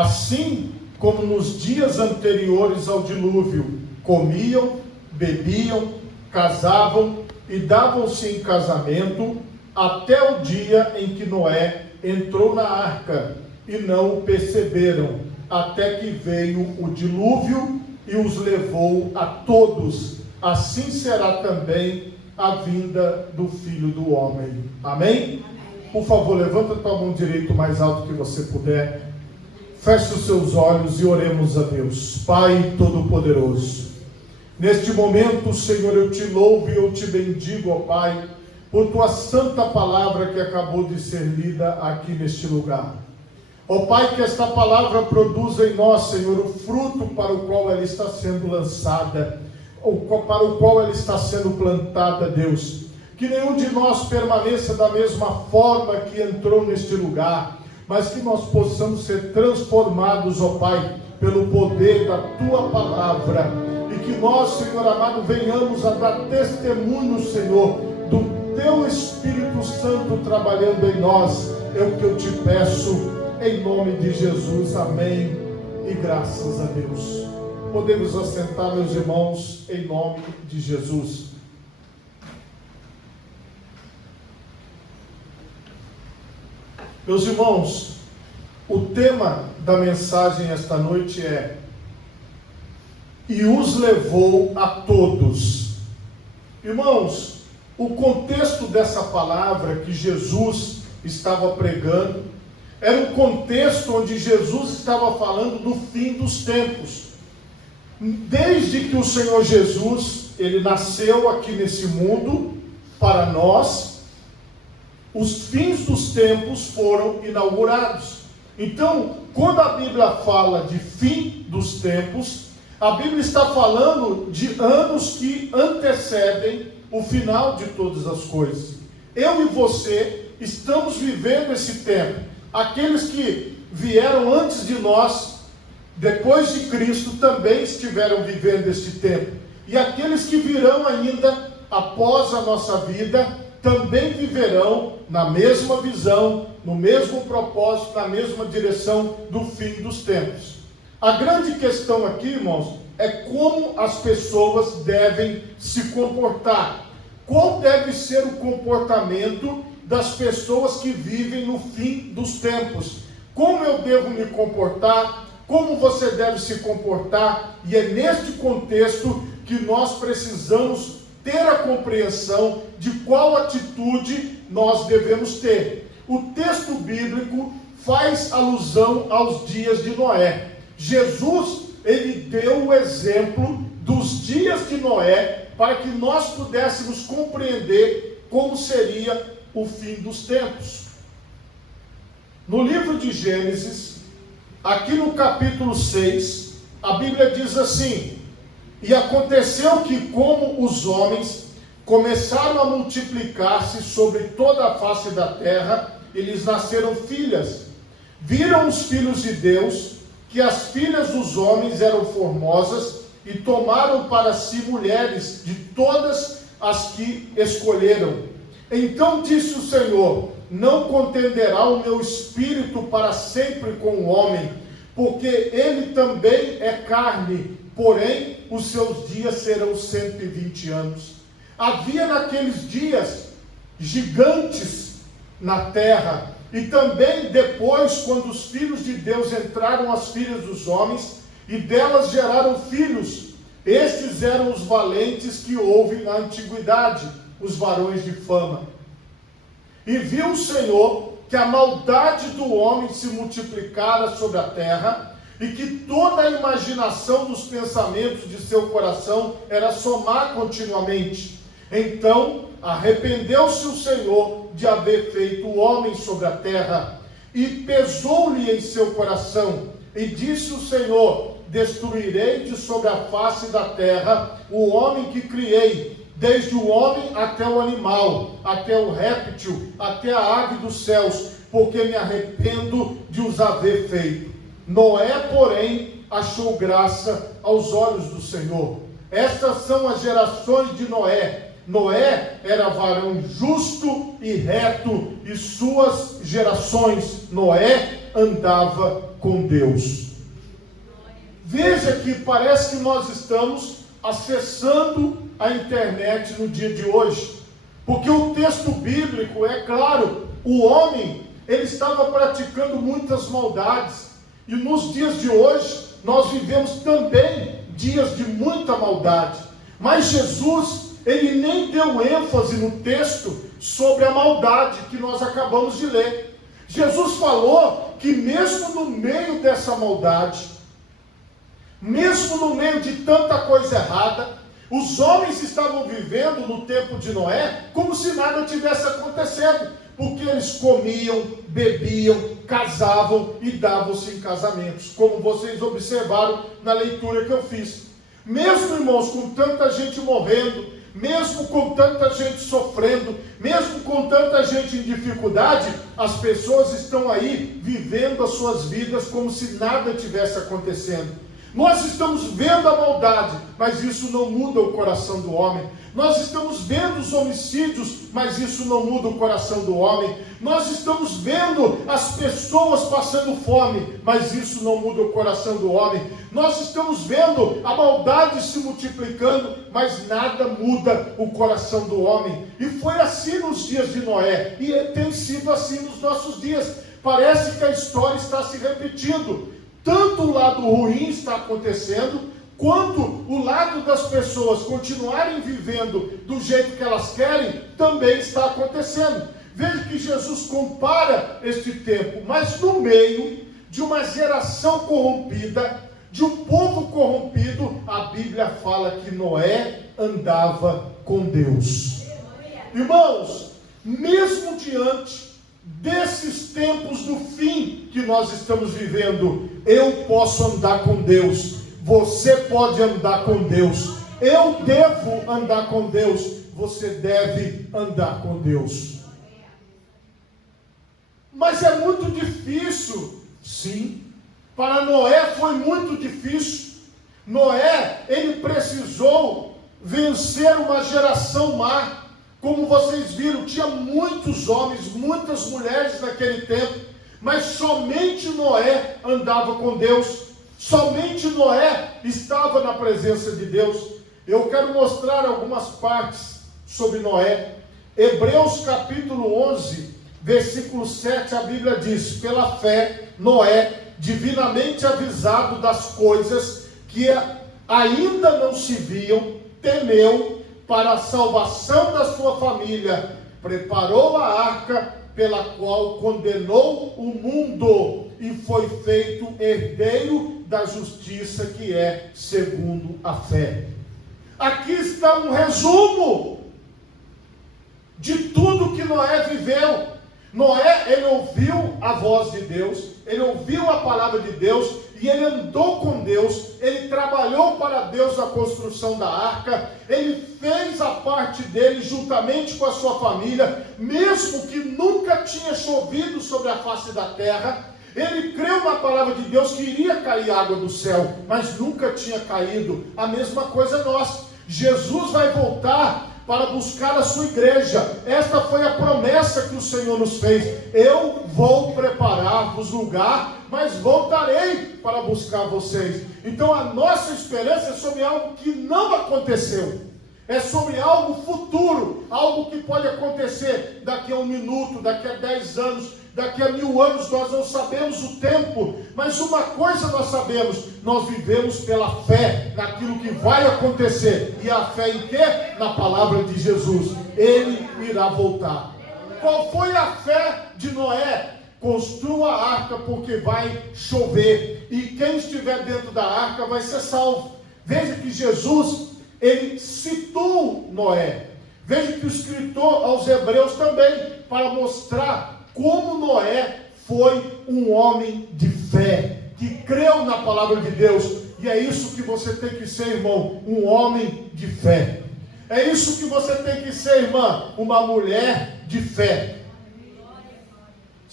assim como nos dias anteriores ao dilúvio, comiam, bebiam, casavam e davam-se em casamento até o dia em que Noé entrou na arca, e não o perceberam, até que veio o dilúvio e os levou a todos. Assim será também a vinda do Filho do Homem. Amém? Por favor, levanta a tua mão direita o mais alto que você puder. Feche os seus olhos e oremos a Deus. Pai Todo-Poderoso, neste momento, Senhor, eu te louvo e eu te bendigo, ó Pai, por tua santa palavra que acabou de ser lida aqui neste lugar. Ó Pai, que esta palavra produza em nós, Senhor, o fruto para o qual ela está sendo lançada, para o qual ela está sendo plantada, Deus. Que nenhum de nós permaneça da mesma forma que entrou neste lugar, mas que nós possamos ser transformados, ó Pai, pelo poder da tua palavra, e que nós, Senhor amado, venhamos a dar testemunho, Senhor, do teu Espírito Santo trabalhando em nós. É o que eu te peço, em nome de Jesus, amém, e graças a Deus. Podemos assentar, meus irmãos, em nome de Jesus. Meus irmãos, o tema da mensagem esta noite é: e os levou a todos. Irmãos, o contexto dessa palavra que Jesus estava pregando era um contexto onde Jesus estava falando do fim dos tempos. Desde que o Senhor Jesus, ele nasceu aqui nesse mundo para nós, os fins dos tempos foram inaugurados. Então, quando a Bíblia fala de fim dos tempos, a Bíblia está falando de anos que antecedem o final de todas as coisas. Eu e você estamos vivendo esse tempo. Aqueles que vieram antes de nós, depois de Cristo, também estiveram vivendo este tempo. E aqueles que virão ainda após a nossa vida, também viverão na mesma visão, no mesmo propósito, na mesma direção do fim dos tempos. A grande questão aqui, irmãos, é como as pessoas devem se comportar. Qual deve ser o comportamento das pessoas que vivem no fim dos tempos? Como eu devo me comportar? Como você deve se comportar? E é neste contexto que nós precisamos ter a compreensão de qual atitude nós devemos ter. O texto bíblico faz alusão aos dias de Noé. Jesus, ele deu o exemplo dos dias de Noé para que nós pudéssemos compreender como seria o fim dos tempos. No livro de Gênesis, aqui no capítulo 6, a Bíblia diz assim: e aconteceu que, como os homens começaram a multiplicar-se sobre toda a face da terra, eles nasceram filhas. Viram os filhos de Deus que as filhas dos homens eram formosas e tomaram para si mulheres de todas as que escolheram. Então disse o Senhor: não contenderá o meu espírito para sempre com o homem, porque ele também é carne, porém os seus dias serão 120 anos. Havia naqueles dias gigantes na terra, e também depois, quando os filhos de Deus entraram as filhas dos homens, e delas geraram filhos. Estes eram os valentes que houve na antiguidade, os varões de fama. E viu o Senhor que a maldade do homem se multiplicara sobre a terra, e que toda a imaginação dos pensamentos de seu coração era somar continuamente. Então arrependeu-se o Senhor de haver feito o homem sobre a terra, e pesou-lhe em seu coração, e disse o Senhor: destruirei de sobre a face da terra o homem que criei, desde o homem até o animal, até o réptil, até a ave dos céus, porque me arrependo de os haver feito. Noé, porém, achou graça aos olhos do Senhor. Estas são as gerações de Noé. Noé era varão justo e reto, e suas gerações, Noé andava com Deus. Veja que parece que nós estamos acessando a internet no dia de hoje, porque o texto bíblico é claro, o homem, ele estava praticando muitas maldades, e nos dias de hoje, nós vivemos também dias de muita maldade, mas Jesus, ele nem deu ênfase no texto sobre a maldade que nós acabamos de ler. Jesus falou que mesmo no meio dessa maldade, mesmo no meio de tanta coisa errada, os homens estavam vivendo no tempo de Noé como se nada tivesse acontecendo, porque eles comiam, bebiam, casavam e davam-se em casamentos, como vocês observaram na leitura que eu fiz. Mesmo, irmãos, com tanta gente morrendo, mesmo com tanta gente sofrendo, mesmo com tanta gente em dificuldade, as pessoas estão aí vivendo as suas vidas como se nada tivesse acontecendo. Nós estamos vendo a maldade, mas isso não muda o coração do homem. Nós estamos vendo os homicídios, mas isso não muda o coração do homem. Nós estamos vendo as pessoas passando fome, mas isso não muda o coração do homem. Nós estamos vendo a maldade se multiplicando, mas nada muda o coração do homem. E foi assim nos dias de Noé, e tem sido assim nos nossos dias. Parece que a história está se repetindo. Tanto o lado ruim está acontecendo, quanto o lado das pessoas continuarem vivendo do jeito que elas querem, também está acontecendo. Veja que Jesus compara este tempo, mas no meio de uma geração corrompida, de um povo corrompido, a Bíblia fala que Noé andava com Deus. Irmãos, mesmo diante desses tempos do fim que nós estamos vivendo, eu posso andar com Deus, você pode andar com Deus, eu devo andar com Deus, você deve andar com Deus. Mas é muito difícil, sim, para Noé foi muito difícil. Noé, ele precisou vencer uma geração má. Como vocês viram, tinha muitos homens, muitas mulheres naquele tempo, mas somente Noé andava com Deus, somente Noé estava na presença de Deus. Eu quero mostrar algumas partes sobre Noé. Hebreus capítulo 11, versículo 7, a Bíblia diz: pela fé, Noé, divinamente avisado das coisas que ainda não se viam, temeu para a salvação da sua família, preparou a arca pela qual condenou o mundo e foi feito herdeiro da justiça que é segundo a fé. Aqui está um resumo de tudo que Noé viveu. Noé, ele ouviu a voz de Deus, ele ouviu a palavra de Deus, e ele andou com Deus, ele trabalhou para Deus na construção da arca, ele fez a parte dele juntamente com a sua família, mesmo que nunca tinha chovido sobre a face da terra. Ele creu na palavra de Deus que iria cair água do céu, mas nunca tinha caído. A mesma coisa nós. Jesus vai voltar para buscar a sua igreja. Esta foi a promessa que o Senhor nos fez: eu vou preparar-vos lugar, mas voltarei para buscar vocês. Então a nossa esperança é sobre algo que não aconteceu, é sobre algo futuro, algo que pode acontecer daqui a 1 minuto, daqui a 10 anos, daqui a 1000 anos. Nós não sabemos o tempo, mas uma coisa nós sabemos: nós vivemos pela fé naquilo que vai acontecer. E a fé em quê? Na palavra de Jesus. Ele irá voltar. Qual foi a fé de Noé? Construa a arca, porque vai chover, e quem estiver dentro da arca vai ser salvo. Veja que Jesus, ele citou Noé. Veja que o escritor aos Hebreus também, para mostrar como Noé foi um homem de fé, que creu na palavra de Deus. E é isso que você tem que ser, irmão, um homem de fé. É isso que você tem que ser, irmã, uma mulher de fé.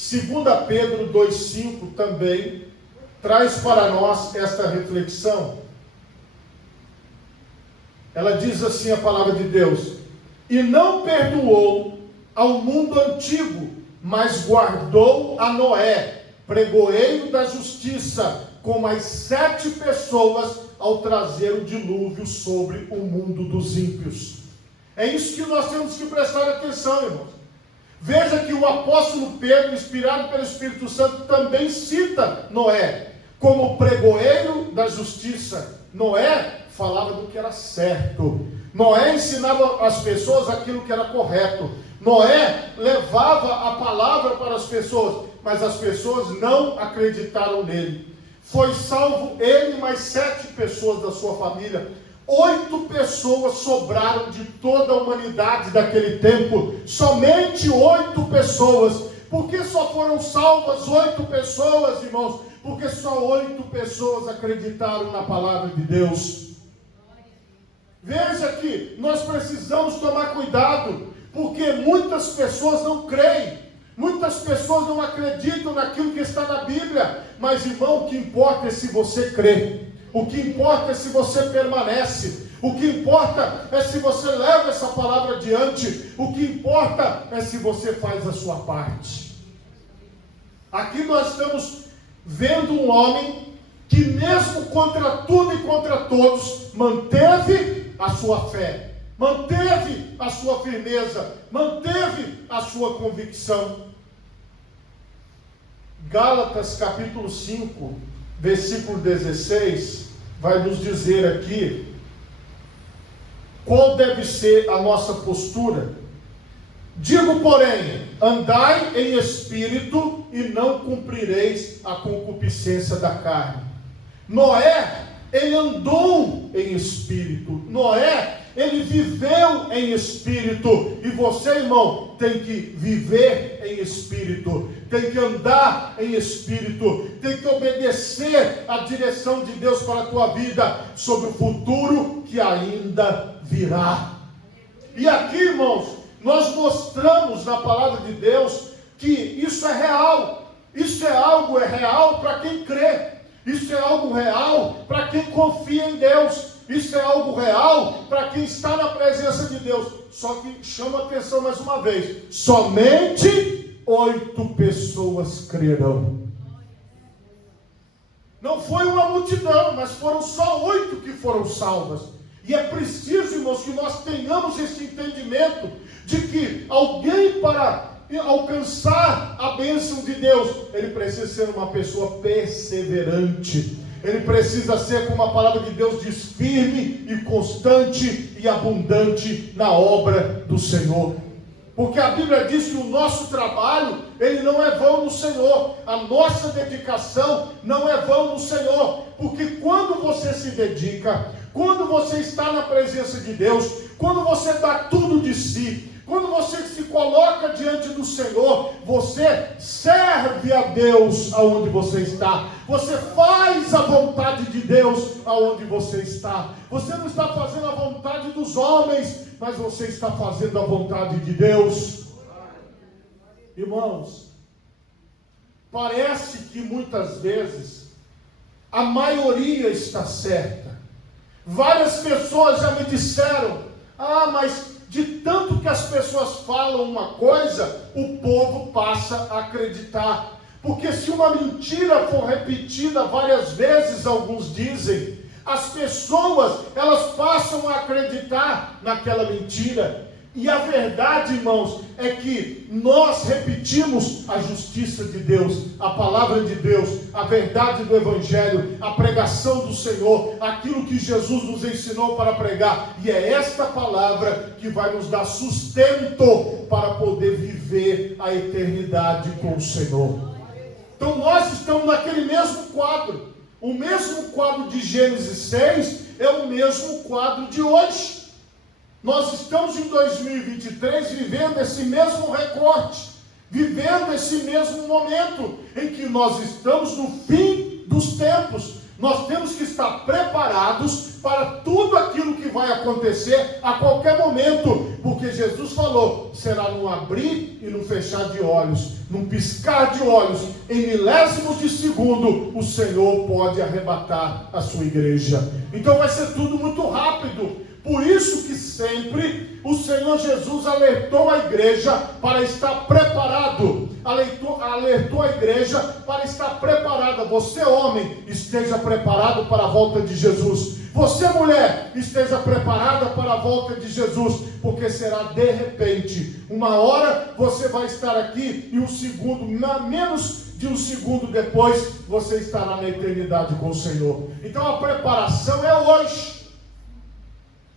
2 Pedro 2,5 também traz para nós esta reflexão. Ela diz assim, a palavra de Deus: e não perdoou ao mundo antigo, mas guardou a Noé, pregoeiro da justiça, com mais 7 pessoas, ao trazer o dilúvio sobre o mundo dos ímpios. É isso que nós temos que prestar atenção, irmãos. Veja que o apóstolo Pedro, inspirado pelo Espírito Santo, também cita Noé como pregoeiro da justiça. Noé falava do que era certo. Noé ensinava às pessoas aquilo que era correto. Noé levava a palavra para as pessoas, mas as pessoas não acreditaram nele. Foi salvo ele e mais 7 pessoas da sua família. 8 pessoas sobraram de toda a humanidade daquele tempo. Somente 8 pessoas. Por que só foram salvas 8 pessoas, irmãos? Porque só 8 pessoas acreditaram na palavra de Deus. Veja que nós precisamos tomar cuidado, porque muitas pessoas não creem. Muitas pessoas não acreditam naquilo que está na Bíblia. Mas, irmão, o que importa é se você crê. O que importa é se você permanece. O que importa é se você leva essa palavra adiante. O que importa é se você faz a sua parte. Aqui nós estamos vendo um homem que, mesmo contra tudo e contra todos, manteve a sua fé, manteve a sua firmeza, manteve a sua convicção. Gálatas capítulo 5, versículo 16, vai nos dizer aqui qual deve ser a nossa postura. Digo, porém, andai em espírito e não cumprireis a concupiscência da carne. Noé, ele andou em espírito. Noé, ele viveu em espírito. E você, irmão, tem que viver em espírito. Tem que andar em espírito. Tem que obedecer à direção de Deus para a tua vida, sobre o futuro que ainda virá. E aqui, irmãos, nós mostramos na palavra de Deus que isso é real. Isso é algo real para quem crê. Isso é algo real para quem confia em Deus. Isso é algo real para quem está na presença de Deus. Só que chama atenção mais uma vez: somente 8 pessoas crerão. Não foi uma multidão, mas foram só 8 que foram salvas. E é preciso, irmãos, que nós tenhamos esse entendimento de que alguém, para alcançar a bênção de Deus, ele precisa ser uma pessoa perseverante. Ele precisa ser, como a palavra de Deus diz, firme e constante e abundante na obra do Senhor. Porque a Bíblia diz que o nosso trabalho, ele não é vão no Senhor. A nossa dedicação não é vão no Senhor. Porque quando você se dedica, quando você está na presença de Deus, quando você dá tudo de si, quando você se coloca diante do Senhor, você serve a Deus aonde você está. Você faz a vontade de Deus aonde você está. Você não está fazendo a vontade dos homens, mas você está fazendo a vontade de Deus. Irmãos, parece que muitas vezes a maioria está certa. Várias pessoas já me disseram: mas de tanto que as pessoas falam uma coisa, o povo passa a acreditar. Porque se uma mentira for repetida várias vezes, alguns dizem, as pessoas, elas passam a acreditar naquela mentira. E a verdade, irmãos, é que nós repetimos a justiça de Deus, a palavra de Deus, a verdade do Evangelho, a pregação do Senhor, aquilo que Jesus nos ensinou para pregar. E é esta palavra que vai nos dar sustento para poder viver a eternidade com o Senhor. Então nós estamos naquele mesmo quadro. O mesmo quadro de Gênesis 6 é o mesmo quadro de hoje. Nós estamos em 2023 vivendo esse mesmo recorte, vivendo esse mesmo momento em que nós estamos no fim dos tempos. Nós temos que estar preparados para tudo aquilo que vai acontecer a qualquer momento, porque Jesus falou: será num abrir e num fechar de olhos, num piscar de olhos, em milésimos de segundo, o Senhor pode arrebatar a sua igreja. Então vai ser tudo muito rápido. Por isso que sempre o Senhor Jesus alertou a igreja para estar preparado. Alertou a igreja para estar preparada. Você, homem, esteja preparado para a volta de Jesus. Você, mulher, esteja preparada para a volta de Jesus, porque será de repente. Uma hora você vai estar aqui e um segundo, menos de um segundo depois, você estará na eternidade com o Senhor. Então a preparação é hoje.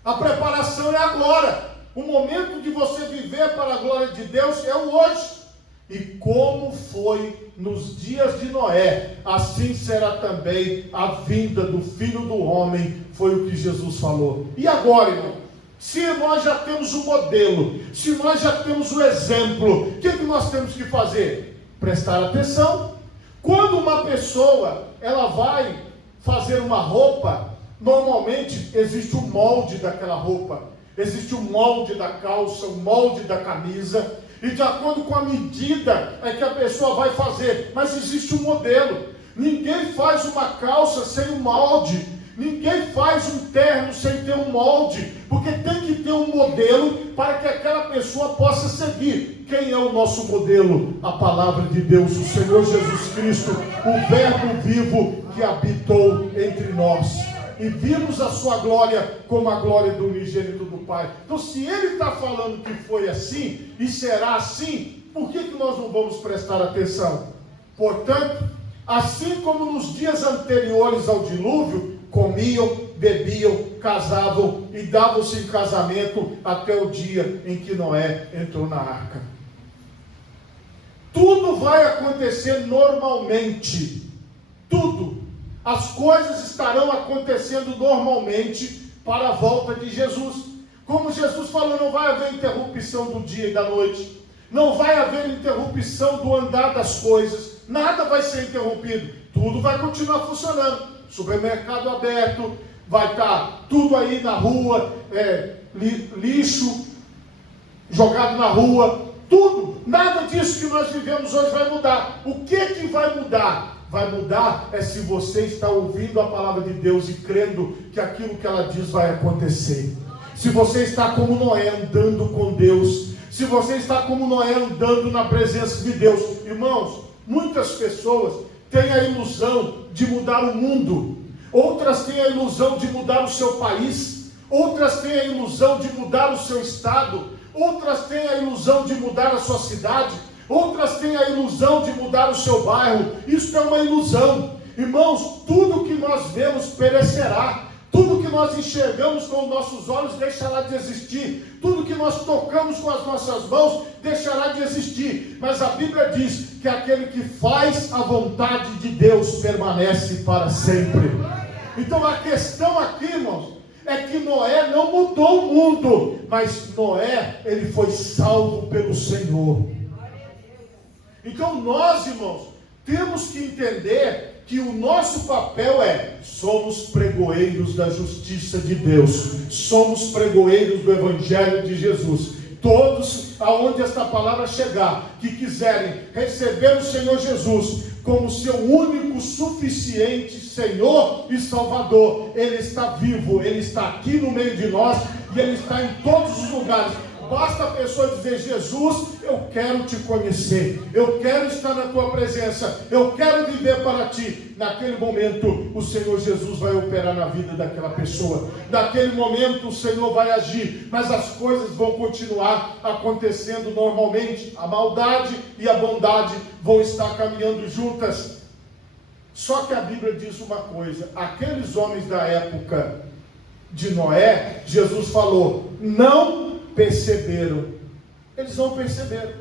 A preparação é agora. O momento de você viver para a glória de Deus é o hoje. E como foi nos dias de Noé, assim será também a vinda do Filho do Homem, foi o que Jesus falou. E agora, irmão? Se nós já temos o modelo, se nós já temos o exemplo, o que nós temos que fazer? Prestar atenção. Quando uma pessoa, ela vai fazer uma roupa, normalmente existe um molde daquela roupa, existe um molde da calça, um molde da camisa, e de acordo com a medida é que a pessoa vai fazer, mas existe um modelo. Ninguém faz uma calça sem um molde, ninguém faz um terno sem ter um molde, porque tem que ter um modelo para que aquela pessoa possa seguir. Quem é o nosso modelo? A palavra de Deus, o Senhor Jesus Cristo, o Verbo vivo que habitou entre nós. E vimos a sua glória como a glória do unigênito do Pai. Então, se Ele está falando que foi assim, e será assim, por que nós não vamos prestar atenção? Portanto, assim como nos dias anteriores ao dilúvio, comiam, bebiam, casavam e davam-se em casamento até o dia em que Noé entrou na arca. Tudo vai acontecer normalmente. Tudo. As coisas estarão acontecendo normalmente para a volta de Jesus. Como Jesus falou, não vai haver interrupção do dia e da noite. Não vai haver interrupção do andar das coisas. Nada vai ser interrompido. Tudo vai continuar funcionando. Supermercado aberto, vai estar tudo aí na rua, lixo jogado na rua, tudo. Nada disso que nós vivemos hoje vai mudar. O que vai mudar? Vai mudar é se você está ouvindo a palavra de Deus e crendo que aquilo que ela diz vai acontecer. Se você está como Noé andando com Deus, se você está como Noé andando na presença de Deus. Irmãos, muitas pessoas têm a ilusão de mudar o mundo, outras têm a ilusão de mudar o seu país, outras têm a ilusão de mudar o seu estado, outras têm a ilusão de mudar a sua cidade, outras têm a ilusão de mudar o seu bairro. Isso é uma ilusão. Irmãos, tudo que nós vemos perecerá. Tudo que nós enxergamos com os nossos olhos deixará de existir. Tudo que nós tocamos com as nossas mãos deixará de existir. Mas a Bíblia diz que aquele que faz a vontade de Deus permanece para sempre. Então a questão aqui, irmãos, é que Noé não mudou o mundo, mas Noé, ele foi salvo pelo Senhor. Então nós, irmãos, temos que entender que o nosso papel somos pregoeiros da justiça de Deus, somos pregoeiros do Evangelho de Jesus. Todos, aonde esta palavra chegar, que quiserem receber o Senhor Jesus como seu único, suficiente Senhor e Salvador, Ele está vivo, Ele está aqui no meio de nós e Ele está em todos os lugares. Basta a pessoa dizer: Jesus, eu quero te conhecer, eu quero estar na tua presença, eu quero viver para ti. Naquele momento o Senhor Jesus vai operar na vida daquela pessoa. Naquele momento o Senhor vai agir, mas as coisas vão continuar acontecendo normalmente. A maldade e a bondade vão estar caminhando juntas. Só que a Bíblia diz uma coisa: aqueles homens da época de Noé, Jesus falou, não perceberam. Eles não perceberam.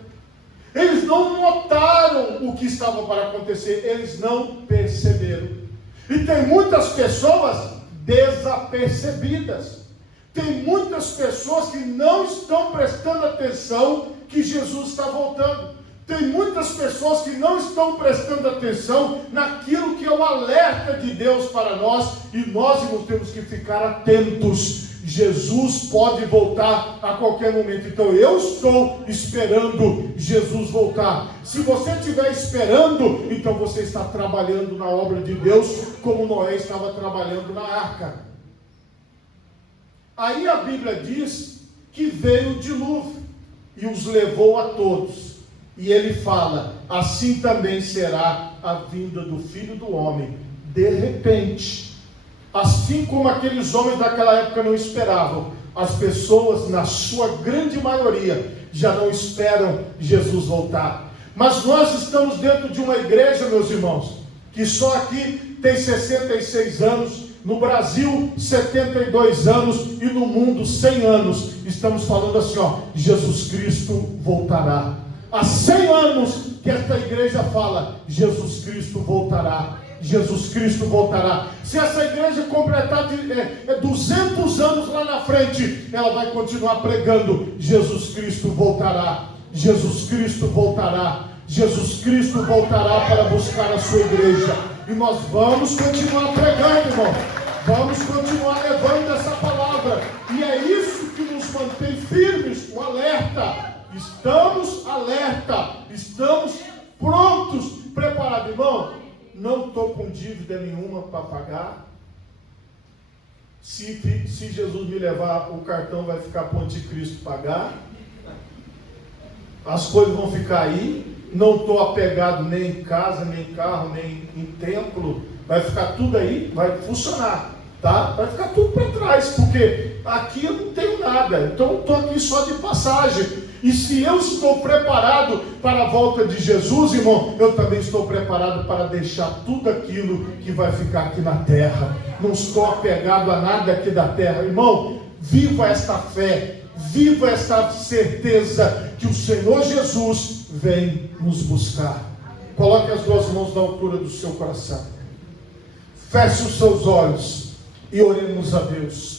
Eles não notaram o que estava para acontecer. Eles não perceberam. E tem muitas pessoas desapercebidas. Tem muitas pessoas que não estão prestando atenção que Jesus está voltando. Tem muitas pessoas que não estão prestando atenção naquilo que é o alerta de Deus para nós. E nós, irmãos, temos que ficar atentos. Jesus pode voltar a qualquer momento. Então eu estou esperando Jesus voltar. Se você estiver esperando, então você está trabalhando na obra de Deus, como Noé estava trabalhando na arca. Aí a Bíblia diz que veio o dilúvio e os levou a todos. E ele fala: assim também será a vinda do Filho do Homem, de repente. Assim como aqueles homens daquela época não esperavam, as pessoas, na sua grande maioria, já não esperam Jesus voltar. Mas nós estamos dentro de uma igreja, meus irmãos, que só aqui tem 66 anos, no Brasil 72 anos e no mundo 100 anos. Estamos falando assim, Jesus Cristo voltará. Há 100 anos que esta igreja fala: Jesus Cristo voltará. Jesus Cristo voltará. Se essa igreja completar 200 anos lá na frente, ela vai continuar pregando: Jesus Cristo voltará. Jesus Cristo voltará. Jesus Cristo voltará para buscar a sua igreja. E nós vamos continuar pregando, irmão. Vamos continuar levando essa palavra. E é isso que nos mantém firmes, o alerta. Estamos alerta. Estamos prontos, preparados, irmão. Não estou com dívida nenhuma para pagar. Se Jesus me levar, o cartão vai ficar para o anticristo pagar. As coisas vão ficar aí. Não estou apegado nem em casa, nem em carro, nem em templo. Vai ficar tudo aí, vai funcionar, tá? Vai ficar tudo para trás, porque aqui eu não tenho nada. Então estou aqui só de passagem. E se eu estou preparado para a volta de Jesus, irmão, eu também estou preparado para deixar tudo aquilo que vai ficar aqui na terra. Não estou apegado a nada aqui da terra, irmão. Viva esta fé, viva esta certeza que o Senhor Jesus vem nos buscar. Coloque as duas mãos na altura do seu coração. Feche os seus olhos e oremos a Deus.